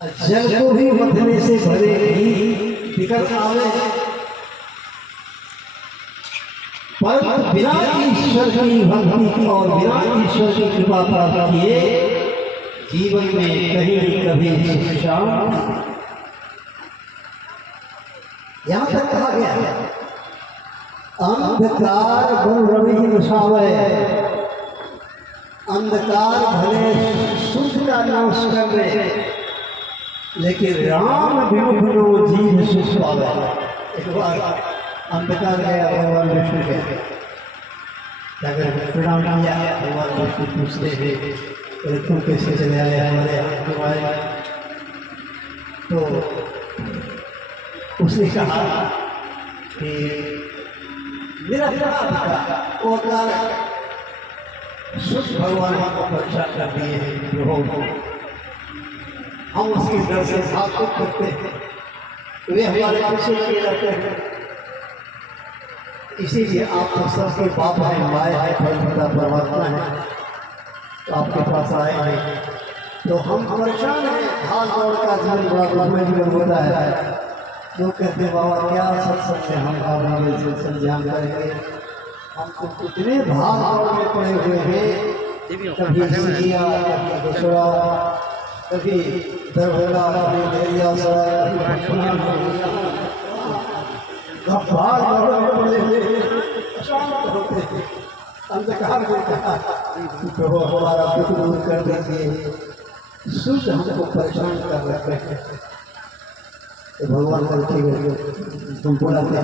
जल को भी मथने से भरेगी विकट आवे, परंतु बिना ईश्वर की भक्ति और बिना ईश्वर की कृपा प्राप्त किए जीवन में कहीं कभी सुख शांति। यहाँ तक कहा गया अंधकार गुण रवि नशावे, अंधकार भले सुख का नाश कर दे लेकिन राम विमुख नो जीव सुख पावे। एक बार अंधकार गया भगवान विष्णु के, अगर प्रणाम किया भगवान विष्णु पूछते हैं तो तुम कैसे चले आए हमारे यहाँ क्यों आए? तो उसने कहा कि मेरा वो सुख भगवान को परेशान कर दिए हैं, हम उसके डर से भाग करते हैं, वे हमारे पीछे लगे रहते हैं। इसीलिए आप सबके बाप है, माया है, पिता परमात्मा है, तो आपके पास आए हैं तो हम परेशान हैं। भाग दौड़ का जीवन बड़ा जीवन होता है। लोग कहते हैं बाबा क्या सत्संग में हम आवेंगे सत्संग ध्यान करेंगे, हम तो इतने भाग दौड़ में पड़े हुए हैं, कभी सिया, कभी दूसरा, कभी दरभंगा, कभी देरिया अंधकार में कहा प्रभु हमारा दुख दूर कर दीजिए, सुख हमको परेशान कर रहे हैं। तो भगवान करते तुम बोला क्या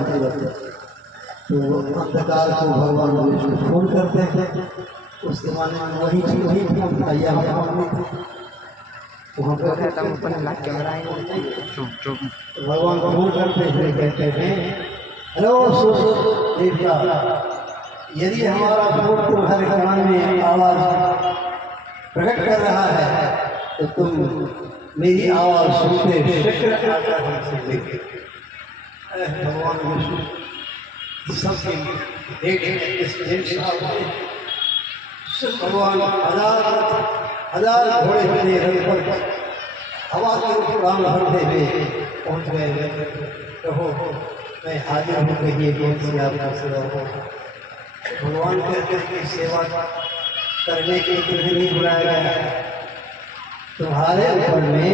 तो अंधकार को भगवान विष्णु फोन करते थे। उस जमाने में वही फोन था या वहाँ पर भगवान को फोन करते थे, कहते थे हेलो देवता, यदि हमारा फोन तुम्हारे कान में आवाज प्रकट कर रहा है तो तुम मेरी आवाज सुनते भगवान विष्णु सबके भगवान हजार घोड़े हुए हवा के उड़ान भरते हुए पहुँच गए। कहो मैं हाजिर हूँ, कहिए कौन सी आपका सेवा हो। भगवान कहते हैं कि सेवा करने के लिए तुम्हें नहीं बुलाया गया है, तुम्हारे ऊपर में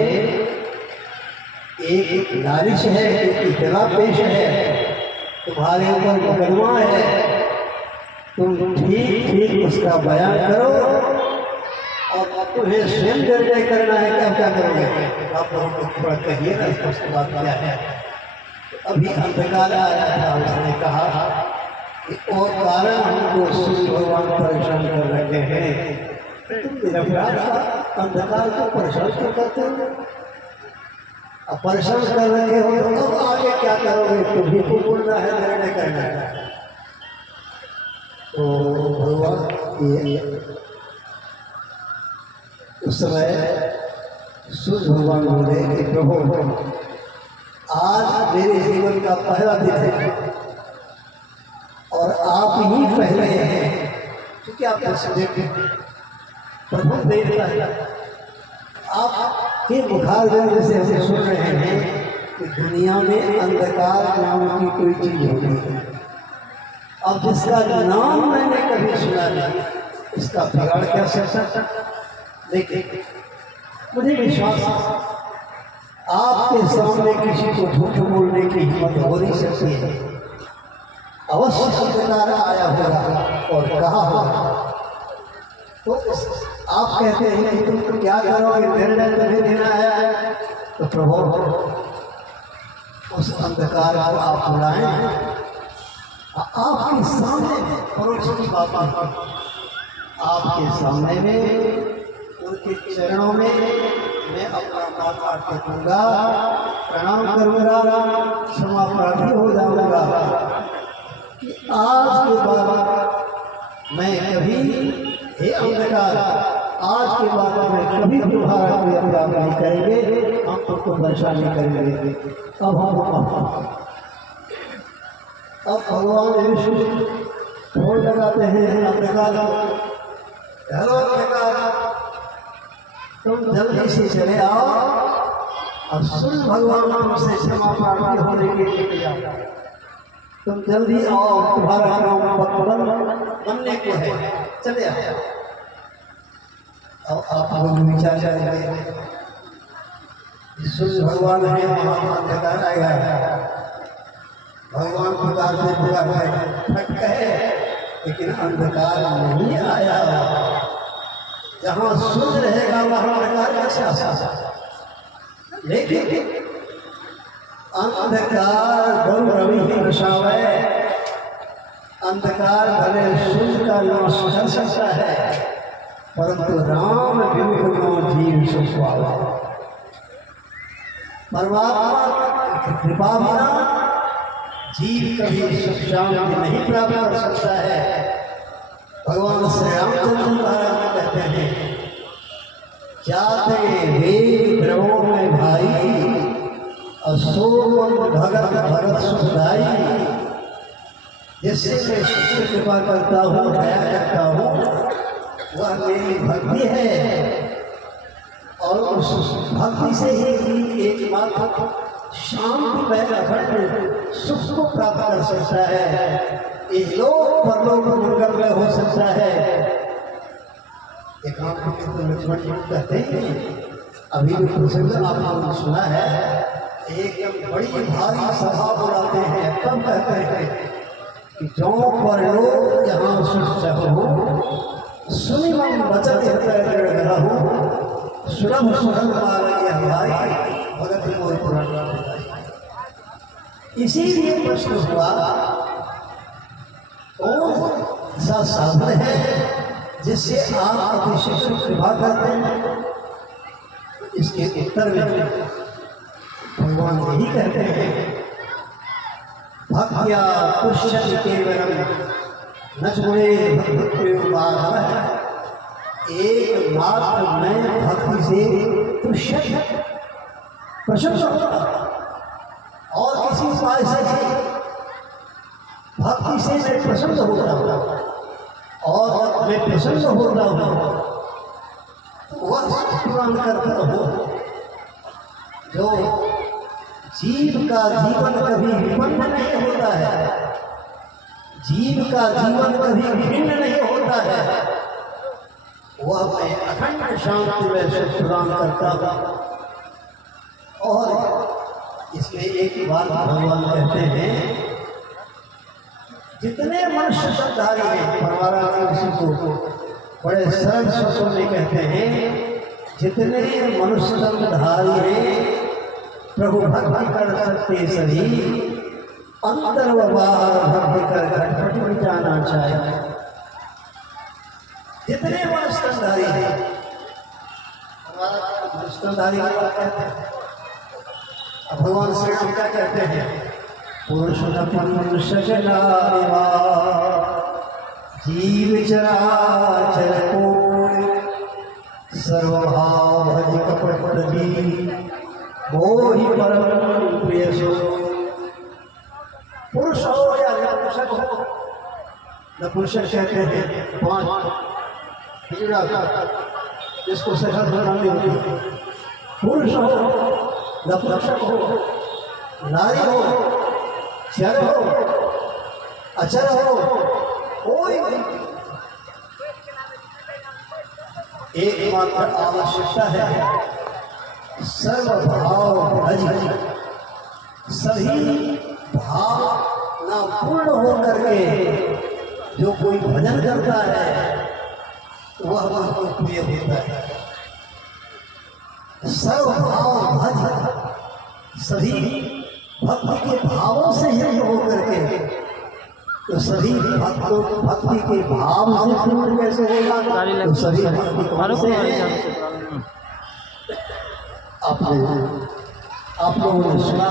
एक लालिश है, एक इतना पेश है, तुम्हारे ऊपर मुकदमा है, तुम ठीक ठीक उसका बयान करो और तुम्हें स्वयं निर्णय करना है कि आप क्या करोगे। आप लोगों को थोड़ा कहिए ना इसका बात क्या है। अभी अंधकार आया था, उसने कहा कि और कारण हमको सूर्य भगवान परेशान कर रखे हैं, तुम निरपराध अंधकार को परेशान क्यों करते हो? अब परेशान कर रहे हो तो अब आगे क्या करोगे, तुम्ही को बोलना है, निर्णय करना है। तो भगवान उस समय सूर्य भगवान बोले कि प्रभु आज मेरे जीवन का पहला दिन है और आप ही पहले हैं, क्योंकि आप प्रभु देवता है। आपके मुखारबिंद से हम सुन रहे हैं कि दुनिया में अंधकार नाम की कोई चीज होती है। अब जिसका नाम मैंने कभी सुना नहीं, इसका बिगाड़ क्या सकता। लेकिन मुझे विश्वास है आपके सामने किसी को झूठ बोलने की हिम्मत हो नहीं सकती है। अवश्य अंधकार आया होगा और कहा होगा। तो आप कहते हैं कि तुम क्या करोगे, निर्णय तुम्हें देना है, तो प्रभु उस अंधकार को आप बुलाएं, आपके सामने परोक्ष की बात आपके सामने में उनके चरणों में मैं अपना माथा टेकूंगा, प्रणाम करूंगा, क्षमा प्रार्थी हो जाऊंगा कि आज के बाद मैं कभी, हे अंधकार, आज के बाद मैं कभी तुम्हारा कोई अपराध नहीं करेंगे, हम तुमको परेशान नहीं करेंगे। अब भगवान विष्णु फोन लगाते हैं अंधकार, हेलो अंधकार, तुम जल्दी से चले आओ और सूर्य भगवान से क्षमा प्रार्थी होने के लिए किया। तुम जल्दी आओ, तुम्हारा काम बनने को है, चले आओ। अब आप लोग विचार करेंगे सूर्य भगवान है, अंधकार आएगा, भगवान प्रकार से पूरा कहे, लेकिन अंधकार नहीं आया। जहाँ सूर्य रहेगा वहाँ अंधकार कैसे आ सकता? लेकिन अंधकार बहु रवि ही दर्शावे, अंधकार भले सूर्य का नाश कर सकता है, परंतु राम विमुख जीव सुख पावा। परमात्मा की कृपा बिना जीव कभी सुख शांति नहीं प्राप्त कर सकता है। भगवान श्री रामचंद्र महाराज कहते हैं, जाते वेद द्रवों में भाई, अशोक भगत भरत सुखदाई। जिससे मैं शिष्य कृपा करता हूँ, दया करता हूँ, वह मेरी भक्ति है। और उस भक्ति से ही एकमात्र शांति पैदा अखंड सुख को प्राप्त कर सकता है। इस लोक परलोक मंगल में हो सकता है। एकांत में तो लक्ष्मण जी कहते हैं, अभी भी प्रसंग आपने सुना है, एक बड़ी भारी सभा बुलाते हैं, तब कहते हैं कि जो परलोक यहाँ सुख चाहो, सुनि मन वचन हृदय रहूं, सुलभ सुलभ मार्ग हमारी भगत मोर पुराण। इसीलिए प्रश्न हुआ, कौन सा साधन है जिससे आप अतिशय कृपा करते हैं? इसके उत्तर में भगवान यही कहते हैं, भक्त्या पुष्यति केवलम नचुरे भक्त्युपाय। एकमात्र मैं भक्ति से तुष्य प्रसन्न होता, और किसी उपाय से नहीं, भक्ति से मैं प्रसन्न होता हूँ। और मैं प्रसन्न होता हूँ वह प्रदान करता हूँ जो जीव का जीवन कभी विपन्न नहीं होता है, जीव का जीवन कभी भिन्न नहीं होता है, वह मैं अखंड शांति में सुख प्रदान करता हूँ। और इसमें एक बात भगवान कहते हैं, जितने मनुष्य श्रद्धालु हैं, परमारा किसी को बड़े सरल शब्दों में कहते हैं, जितने मनुष्य श्रद्धालु हैं प्रभु भक्ति कर सकते सभी, अंतर व बाहर भक्ति कर घटपट मिटाना चाहिए। जितने मनुष्य श्रद्धालु हैं, हमारा श्रद्धालु कहते हैं, भगवान श्री राम क्या कहते हैं, पुरुषोत्तम सजनावा जीव चराचर को सर्वभाव भज कपट दी, मोहि परम प्रिय सो। पुरुष हो या नपुंसक हो, नपुंसक कहते हैं पांच जिसको सजा बनानी होती है। पुरुष हो, नपुंसक हो, नारी हो, चर हो, अचर हो, कोई एकमात्र आवश्यकता है सर्वभाव भज। सभी भाव ना पूर्ण हो करके जो कोई भजन करता है वह हमको प्रिय होता है। सर्वभाव भज, सभी भक्ति के भावों से युक्त होकर के, तो सभी भक्ति के भाव से पूर्ण कैसे होगा? तो सभी भक्ति से आप लोगों ने सुना